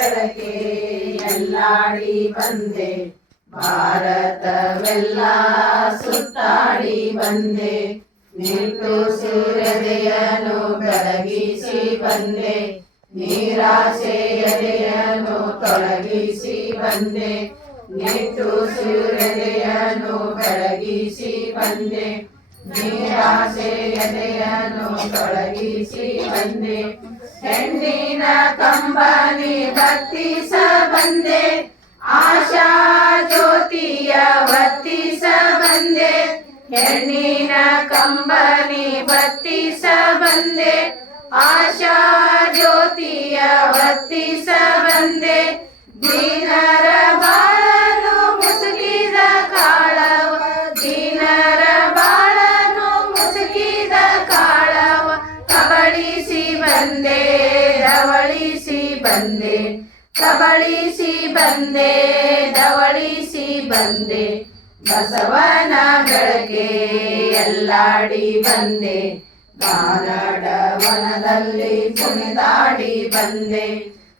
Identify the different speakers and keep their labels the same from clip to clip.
Speaker 1: ಬೆಳಕೆ ಎಲ್ಲಾಡಿ ಬಂದೆ, ಭಾರತವೆಲ್ಲ ಸುತ್ತಾಡಿ ಬಂದೆ, ನಿಂತು ಸೂರ್ಯದೆಯನ್ನು ಬೆಳಗಿಸಿ ಬಂದೆ ನೀರಾಸೆಯದೆಯನು ತೊಲಗಿಸಿ ಬಂದೆ, ನಿಂತು ಸೂರ್ಯದೆಯನ್ನು ಬೆಳಗಿಸಿ ಬಂದೆ ನೀರಾಸೆಯದೆಯನು ತೊಲಗಿಸಿ ಬಂದೆ. ಹೆಣ್ಣಿನ ಕಂಬನಿ ಬತ್ತಿಸ ಬಂದೆ ಆಶಾ ಜ್ಯೋತಿಯ ಬತ್ತಿಸ ಬಂದೆ ಹೆಣ್ಣಿನ ಕಂಬನಿ ಬತ್ತಿಸ ಬಂದೆ ಆಶಾ ಜ್ಯೋತಿಯ ಬತ್ತಿಸ ಬಂದೆ ಕಬಳಿಸಿ ಬಂದೆ ಧವಳಿಸಿ ಬಂದೆ, ಬಸವನ ಬೆಳಗ್ಗೆ ಎಲ್ಲಾಡಿ ಬಂದೆ ಕಾನಡ ವನದಲ್ಲಿ ಕುಣಿದಾಡಿ ಬಂದೆ,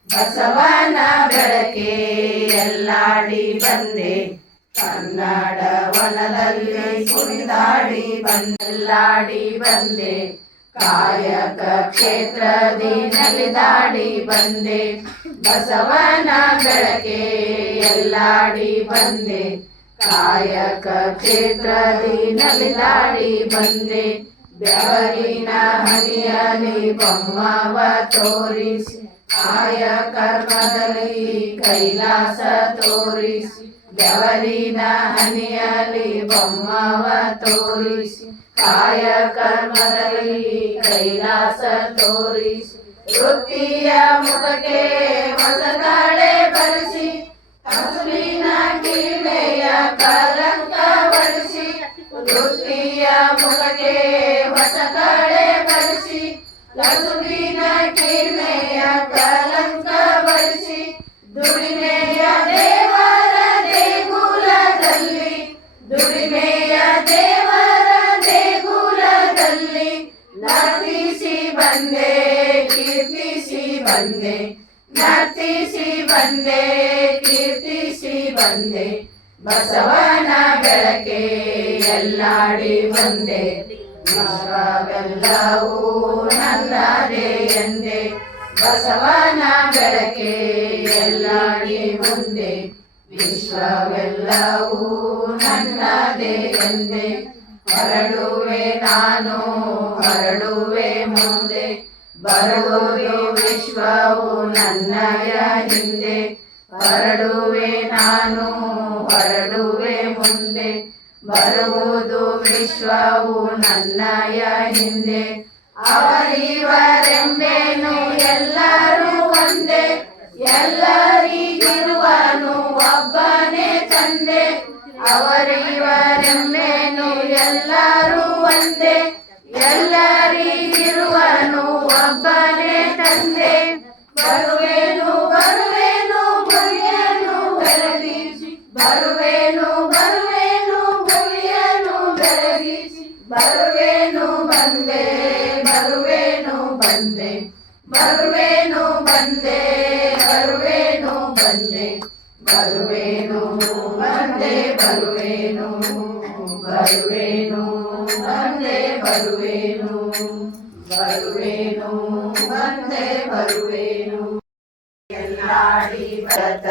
Speaker 1: ಬಸವನ ಬೆಳಕೆ ಎಲ್ಲಾಡಿ ಬಂದೆ ಕನ್ನಡ ವನದಲ್ಲಿ ಕುಣಿದಾಡಿ ಬಂದೆಲ್ಲಾಡಿ ಬಂದೆ. ಕಾಯಕ ಕ್ಷೇತ್ರದಿನಲ್ಲಿ ದಾಡಿ ಬಂದೆ. ಬಸವನ ಬೆಳಕೆ ಎಲ್ಲಾಡಿ ಬಂದೆ. ಕಾಯಕ ಕ್ಷೇತ್ರದಿ ದಾಡಿ ಬಂದೆ. ಬೆವರಿನ ಹನಿಯಲಿ ಬೊಮ್ಮವ ತೋರಿಸಿ. ಕಾಯ ಕರ್ಮದಲ್ಲಿ ಕೈಲಾಸ ತೋರಿಸಿ. ಬೆವರಿನ ಹನಿಯಲಿ ಬೊಮ್ಮವ ತೋರಿಸಿ. काय कर्मदली कैलास तोरी तृतीय मुटके वसताळे बरशी अस्मिना किलेय कलंक वर्षी तृतीय मुटके वसताळे बरशी लक्ष्मीना किलेय कलंक वर्षी दुर्मेय देवार देगुलदल्ली दुर्मेय ನರ್ತಿಸಿ ಬಂದೆ, ಕೀರ್ತಿಸಿ ಬಂದೆ, ನರ್ತಿಸಿ ಬಂದೆ, ಕೀರ್ತಿಸಿ ಬಂದೆ, ಬಸವನ ಬೆಳಕೆ ಎಲ್ಲಾಡಿ ಬಂದೆ. ವಿಶ್ವವೆಲ್ಲವೂ ನನ್ನದೇ ಎಂದೆ, ಬಸವನ ಬೆಳಕೆ ಎಲ್ಲಾಡಿ ಮುಂದೆ ವಿಶ್ವವೆಲ್ಲವೂ ನನ್ನದೇ ಎಂದೆ. ಹೊರಡುವೆ ನಾನು, ಹರಡುವೆ ಮುಂದೆ. ಬರುವುದು ವಿಶ್ವವು ನನ್ನಯ ಹಿಂದೆ. ಹರಡುವೆ ನಾನು, ಹರಡುವೆ ಮುಂದೆ. ಬರುವುದು ವಿಶ್ವವು ನನ್ನಯ ಹಿಂದೆ. ಅವರಿವರೆಂಬೇನು ಎಲ್ಲರೂ ಒಂದೇ. ಎಲ್ಲರಿಗಿರುವನು ತಂದೆ ಅವರಿವರೆಮ್ಮೆನು ಎಲ್ಲರೂ ಒಂದೇ. ಎಲ್ಲರಿಗಿರುವನು ಒಬ್ಬನೇ ತಂದೆ. ಬರುವೆನು ಬರುವೆನು ಭುವಿಯನು ಬೆಳಗಿಸಿ ಬರುವೆನು ಬರುವೆನು ಭುವಿಯನು ಬೆಳಗಿಸಿ ಬರುವೆನು, ಬಂದೆ. ಬರುವೆನು ಬಂದೆ. ಬರುವೆನು ಬಂದೆ. ಬರುವೆನು, ಬಂದೆ. ಬರುವೇನು ಬಂದೆ ಬರುವೇನು ಬರುವೇನು ಬಂದೆ ಬರುವೇನು ಬರುವೇನು ಬಂದೆ ಬರುವೇನು. ಎಲ್ಲಾಡಿ ಭರತ